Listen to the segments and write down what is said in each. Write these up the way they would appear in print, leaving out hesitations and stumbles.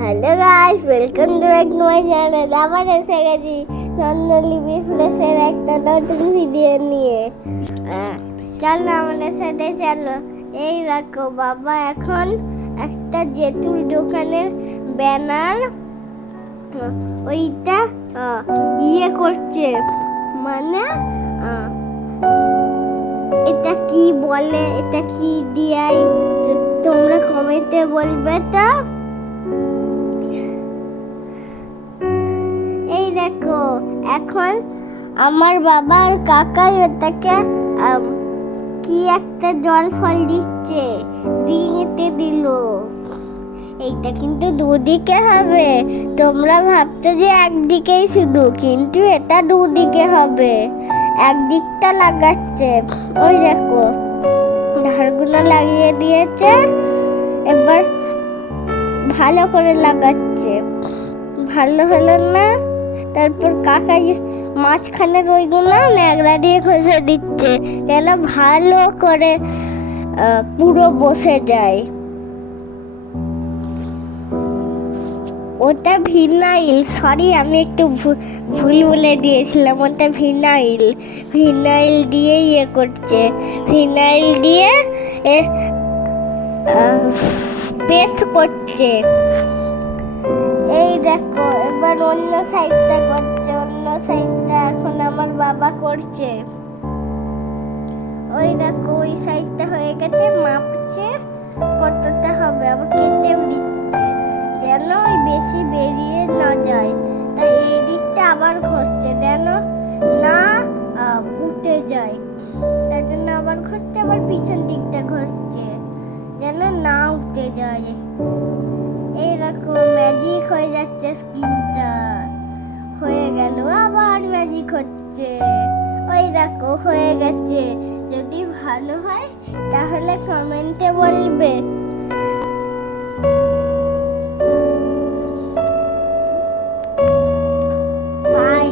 Hello guys, welcome to back to my channel. আবার এসে গেছি স্বর্ণলিপি ফ্রেশের একটা নতুন ভিডিও নিয়ে। চলো আমাদের সাথে চলো। এই দেখো, বাবা এখন একটা জেতুর দোকানের ব্যানার ওইটা করছে, মানে এটা কি বলে, এটা কি দিয়াই তোমরা কমেন্টে বলবে। তো এই দেখো, এখন আমার বাবা আর কাকাই ওটাকে কি একটা জল ফল দিচ্ছে, ডিঙিতে দিল। এইটা কিন্তু দুদিকে হবে। তোমরা ভাবছো যে একদিকেই শুধু, কিন্তু এটা দুদিকে হবে। একদিকটা লাগাচ্ছে, ওই দেখো ধারগুলো লাগিয়ে দিয়েছে, এবার ভালো করে লাগাচ্ছে। ভালো হলো না, তারপর কাকাই মাঝখানের ওইগুলো ন্যাকড়া দিয়ে ঘষে দিচ্ছে যেন ভালো করে পুরো বসে যায়। ওটা ভিনাইল, সরি আমি একটু ভুল বলে দিয়েছিলাম। ওটা ভিনাইল দিয়ে করছে, ভিনাইল দিয়ে পেস্ট করছে। এই দেখো, এবার অন্য সাইডটা করছে, অন্য সাইডটা এখন আমার বাবা করছে। ওই দেখো, ওই সাইডটা হয়ে গেছে, মাপছে কতটা হবে, আবার কেটেও দিচ্ছে যেন ওই বেশি বেরিয়ে না যায়। তাই এই দিকটা আবার ঘষছে যেন না উঠে যায়, তার জন্য আবার ঘষছে। আবার পিছন দিকটা ঘষছে যেন না উঠে যায়। এইরকম ম্যাজিক হয়ে যাচ্ছে, স্কিনটা হয়ে গেল, আবার ম্যাজিক হচ্ছে। ওই দেখো হয়ে গেছে। যদি ভালো হয় তাহলে কমেন্টে বলবে। Bye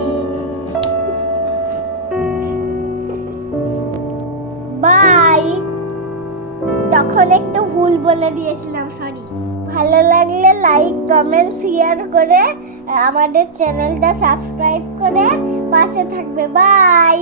bye. তখন একটু ভুল বলে দিয়েছিলাম, সরি। ভালো লাগলে লাইক, কমেন্ট, শেয়ার করে আমাদের চ্যানেলটা সাবস্ক্রাইব করে পাশে থাকবে। বাই।